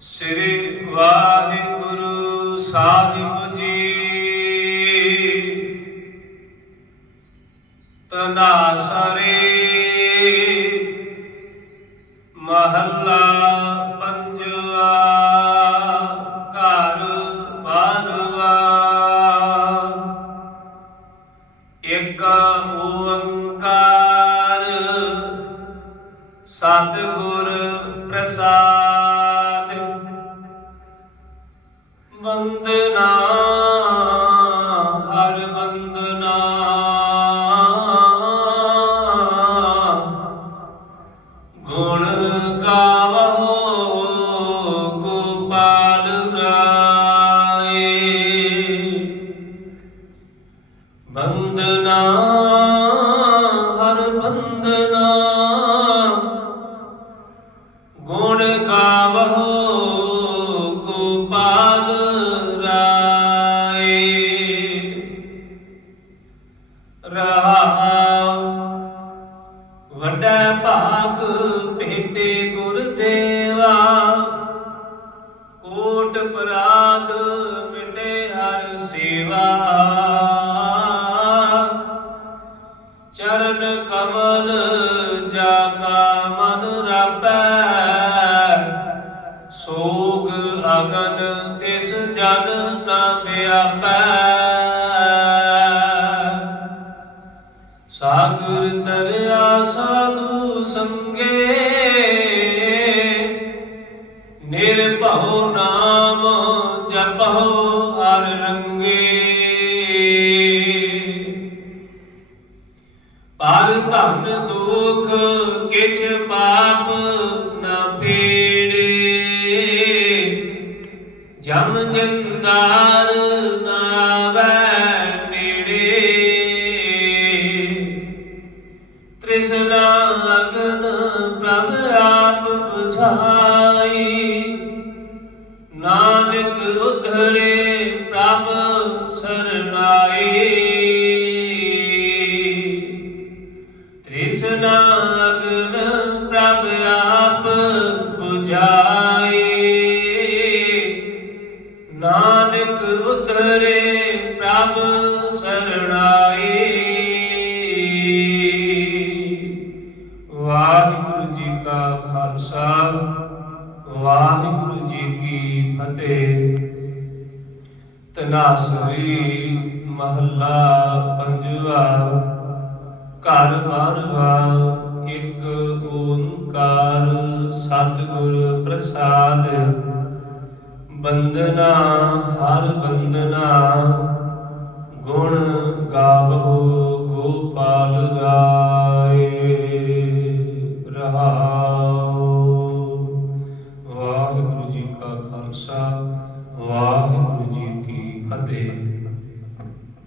ਸ੍ਰੀ ਵਾਹਿਗੁਰੂ ਸਾਹਿਬ ਜੀ। ਤਨਾਸਰੇ ਮਹੱਲਾ ਪੰਜਵਾ ਘਰ ਬਾਰਵਾ। ਇੱਕ ਓੰਕਾਰ ਸਤਿਗੁਰ ਪ੍ਰਸਾਦ ਵੰਦਨਾ ਹਰ ਵੰਦਨਾ ਗੁਣ ਗਾਵੋ ਗੋਪਾਲ ਰਾਏ। ਵੰਦਨਾ Remember ਸੰਗੇ ਨਿਰਭਉ ਨਾਮ ਜਪਹੁ ਹਰ ਰੰਗੇ। ਪਰ ਧਨ ਦੁਖ ਕਿਛ ਪਾਪ ਨ ਫੇੜੇ। ਜਮ ਜੰਦਾਰ ਆਪ ਨਾਨਕ ਉਧਰੇ ਪ੍ਰਭ ਸਰਣਾਈ। ਤ੍ਰਿਸ਼ਨਾ ਅਗਨ ਪ੍ਰਭ ਆਪ 부ਝਾਈ ਨਾਨਕ ਉਧਰੇ ਵਾਹਿਗੁਰੂ ਜੀ ਕੀ ਫਤਿਹ। ਤਨਾਸਰੀ ਮਹੱਲਾ ਪੰਜਵਾ। ਘਰ ਬਾਰਵਾ ਇੱਕ ਓੰਕਾਰ ਸਤਿਗੁਰ ਪ੍ਰਸਾਦ। ਬੰਦਨਾ ਹਰ ਬੰਦਨਾ ਵਾਹਿਗੁਰੂ